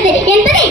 చెందినది ఎంతది